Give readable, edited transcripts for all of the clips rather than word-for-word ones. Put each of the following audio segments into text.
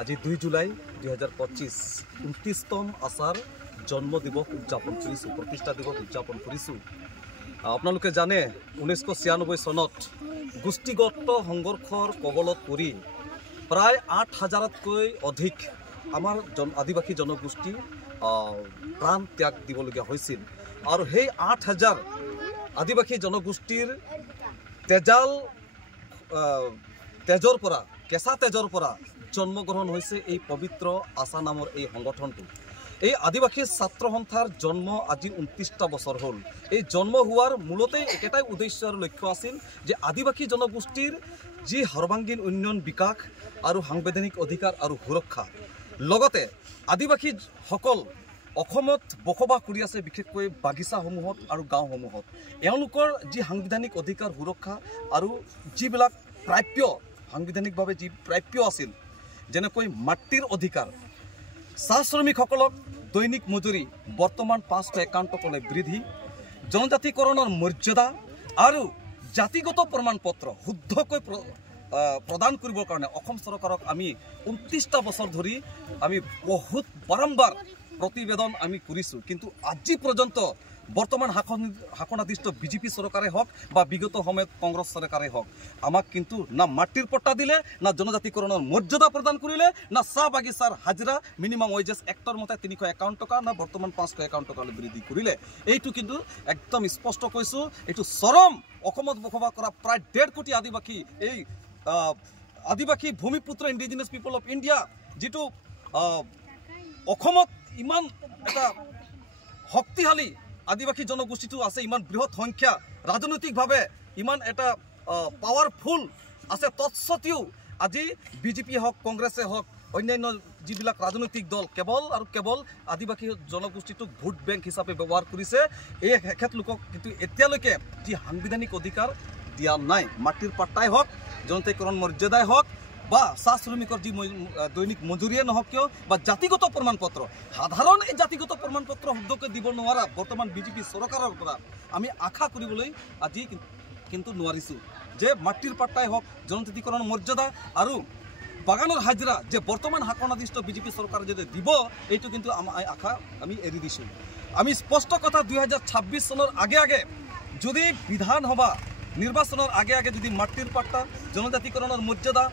आज 2 जुलाई 2025 29তম आसार जन्म दिवस उद्यापन करिছোঁ प्रतिष्ठा दिवस उद्यापन करिছোঁ। आपनालोके जाने 1996 सनत गोष्ठीगत संघर्षर कबलत परि प्राय 8000तকৈ अधिक आमार आदिवासी जनगोष्ठी प्राण त्याग दिबलगिया হৈছিল और সেই 8000 आदिवासी जनगोष्ठीर तेजर परा केঁচা तेजर परा जन्मग्रहण होइसे এই पवित्र आशा नाমৰ এই সংগঠনটো। এই आदिवासी छात्र सन्थार जन्म आज 29টা বছৰ হল। এই जन्म होवार मूलते एकेटाই उद्देश्य और लक्ष्य आसिल जे आदिवासी जनगोष्ठीर जी सर्वांगीण उन्नयन विकास और साংবিধানিक अधिकार और सुरक्षा लगते आदिवासी सकल অসমত বসবাস কৰি আছে বিশেষকৈ বাগিচাসমূহত আৰু গাঁওসমূহত এওঁলোকৰ যি সাংবিধানিক অধিকাৰ সুৰক্ষা আৰু যিবিলাক প্ৰাপ্য সাংবিধানিকভাৱে যি প্ৰাপ্য আছিল যেনেকৈ মাটিৰ অধিকাৰ চাহ শ্ৰমিকসকলক দৈনিক মজুৰি বৰ্তমান 551 টকালৈ বৃদ্ধি জনজাতিকৰণৰ মৰ্যাদা আৰু জাতিগত প্ৰমাণপত্ৰ শুদ্ধকৈ प्रदान কৰিবৰ কাৰণে অসম চৰকাৰক আমি 29টা বছৰ ধৰি আমি বহুত বাৰম্বাৰ प्रतिवेदन आमी करिছোঁ किन्तु আজি पर्यंत बर्तमान शासनाधीष्ट बीजेपी सरकारे हक बा विगत समय कांग्रेस सरकारे हक आमाक किन्तु ना माटिर पट्टा दिले ना जनजातिकৰণৰ मर्यादा प्रदान करिले ना चाह बागिचार हाजिरा मिनिमाम वेजेस एक्टर मते 351 टका ना बर्तमान 551 टका बृद्धि करिले। एइटु किन्तु एकदम स्पष्ट কৈছো एइटु चरम অসমত বসবাস কৰা প্ৰায় 1.5 কোটি आदिवासी এই आदिवासी भूमिपुत्र indigenous people of India Jitu অসমত इमान एटा शक्तिशाली आदिवासी जनगोष्ठी आछे इमान बृहत संख्या राजनैतिक भावे इमान एटा पावरफुल आछे तत्सत्त्वेও आज बीजेपी हक कांग्रेसे हक अन्यान्य जिबिलाक राजनैतिक दल केवल और केवल आदिवासी जनगोष्ठीटुक भोट बैंक हिसापे व्यवहार करिছে। এই হেখেত লোকক কিন্তু এতিয়ালৈকে যি সাংবিধানিক অধিকাৰ দিয়া নাই মাটিৰ পাট্টাই হক জনজাতিকৰণ মৰ্যাদাই হক বা চাহ শ্ৰমিকৰ যি দৈনিক মজুৰিয়ে নহওক কিয় বা জাতিগত প্ৰমাণপত্ৰ সাধাৰণ এই জাতিগত প্ৰমাণপত্ৰ শুদ্ধকৈ দিব নোৱাৰা বৰ্তমান বিজেপি চৰকাৰৰ পৰা আমি আশা কৰিবলৈ আজি কিন্তু নোৱাৰিছোঁ যে মাটিৰ পাট্টাই হওক জনজাতিকৰণ মৰ্যাদা আৰু বাগানৰ হাজিৰা যে বৰ্তমান শাসনাধীষ্ঠ বিজেপি চৰকাৰে যদি দিব এইটো কিন্তু আশা আমি এৰি দিছোঁ। আমি স্পষ্ট কথা 2026 চনৰ আগে আগে যদি বিধানসভা নিৰ্বাচনৰ আগে আগে যদি মাটিৰ পাট্টা জনজাতিকৰণৰ মৰ্যাদা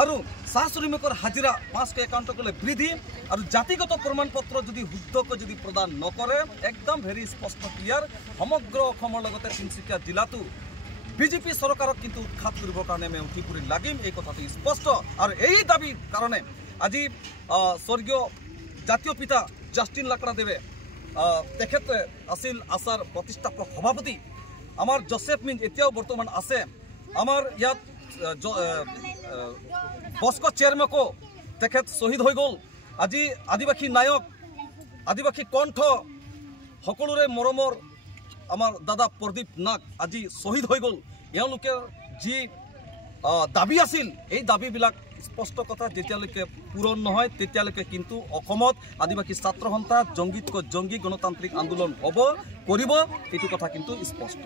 আৰু চাহ শ্ৰমিকৰ হাজিৰা 551 টকালৈ বৃদ্ধি আৰু জাতিগত প্ৰমাণপত্ৰ যদি শুদ্ধকৈ যদি প্ৰদান নকৰে একদম ভেৰি স্পষ্ট ক্লিয়াৰ সমগ্ৰ অসমৰ লগতে তিনিচুকীয়া জিলাটো বিজেপি চৰকাৰক কিন্তু উৎখাত কৰিবৰ কাৰণে আমি উঠি পৰি লাগিম এই কথাটো স্পষ্ট। আৰু এই দাবীৰ কাৰণে আজি স্বৰ্গীয় জাতীয় পিতা জাষ্টিন লাকৰাদেৱে তেখেতে আছিল আশাৰ প্ৰতিষ্ঠাপক সভাপতি আমাৰ জোসেফ মিঞ্জ এতিয়াও বৰ্তমান আছে আমাৰ ইয়াত बस्को चेयरमेको तेखेत शहीद हो गल। आज आदिवासी नायक आदिवासी कण्ठ सकलोरे मरমৰ आमार दादा प्रदीप नाग आज शहीद हो गल। एওঁলোকে जी दाबी आसिल এই दाबीবিলাক स्पष्ट कथा जेतियाলৈকে पूरण নহয় তেতিয়ালৈকে কিন্তু অসমত आदिवासी ছাত্ৰ সন্থা জংগীতকৈ জংগী গণতান্ত্ৰিক আন্দোলন হ'ব কৰিব এইটো কথা কিন্তু স্পষ্ট।